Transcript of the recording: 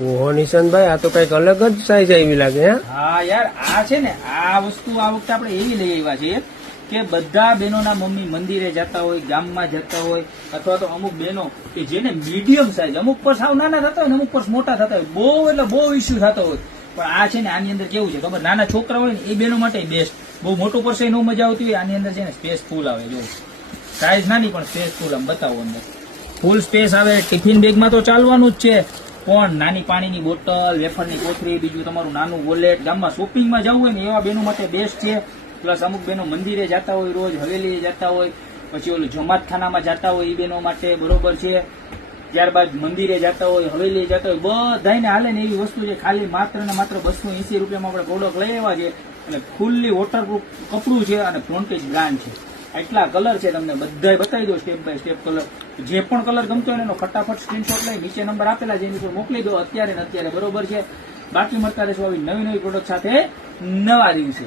ઓહો નિશાંતભાઈ, આ તો કઈક અલગ જ સાઈઝ આવી લાગે. હા યાર, આ છે ને આ વસ્તુ આ વખતે આપણે એવી લઈ આવ્યા છીએ કે બધા બહેનોના મમ્મી મંદિરે જતા હોય, ગામમાં જતા હોય, અથવા તો અમુક બહેનો કે જેને મીડિયમ સાઈઝ, અમુક પર સાવ નાના થતા હોય ને અમુક પર મોટા થતા હોય, બહુ એટલે બહુ ઇસ્યુ થતો હોય. પણ આ છે ને આની અંદર કેવું છે ખબર, નાના છોકરા હોય ને એ બહેનો માટે બેસ્ટ. બહુ મોટું પડશે ન મજા આવતી હોય, આની અંદર છે ને સ્પેસ ફૂલ આવે. જો સાઈઝ નાની પણ સ્પેસ ફૂલ, આમ બતાવો અંદર ફૂલ સ્પેસ આવે. ટિફિન બેગમાં તો ચાલવાનું જ છે, પણ નાની પાણીની બોટલ, વેફરની કોથળી, બીજું તમારું નાનું વોલેટ, ગામમાં શોપિંગમાં જવું હોય ને એવા બહેનો માટે બેસ્ટ છે. પ્લસ અમુક બહેનો મંદિરે જતા હોય, રોજ હવેલીએ જતા હોય, પછી ઓલું જમાતખાનામાં જતા હોય એ બહેનો માટે બરોબર છે. ત્યારબાદ મંદિરે જતા હોય, હવેલીએ જતા હોય, બધાને હાલે ને એવી વસ્તુ છે. ખાલી માત્ર ને માત્ર 280 રૂપિયામાં આપણે પ્રોડક્ટ લઈ આવ્યા છે અને ફૂલ્લી વોટરપ્રૂફ કપડું છે અને ફ્રોન્ટેજ બ્રાન્ડ છે. એટલા કલર છે, તમને બધાય બતાવી દો સ્ટેપ બાય સ્ટેપ કલર. જે પણ કલર ગમતો હોય એનો ફટાફટ સ્ક્રીનશોટ લઈ નીચે નંબર આપેલા છે એની ઉપર મોકલી દો અત્યારે ને અત્યારે, બરોબર છે. બાકી મળતા રહેશો આવી નવી નવી પ્રોડક્ટ સાથે નવા દિવસે.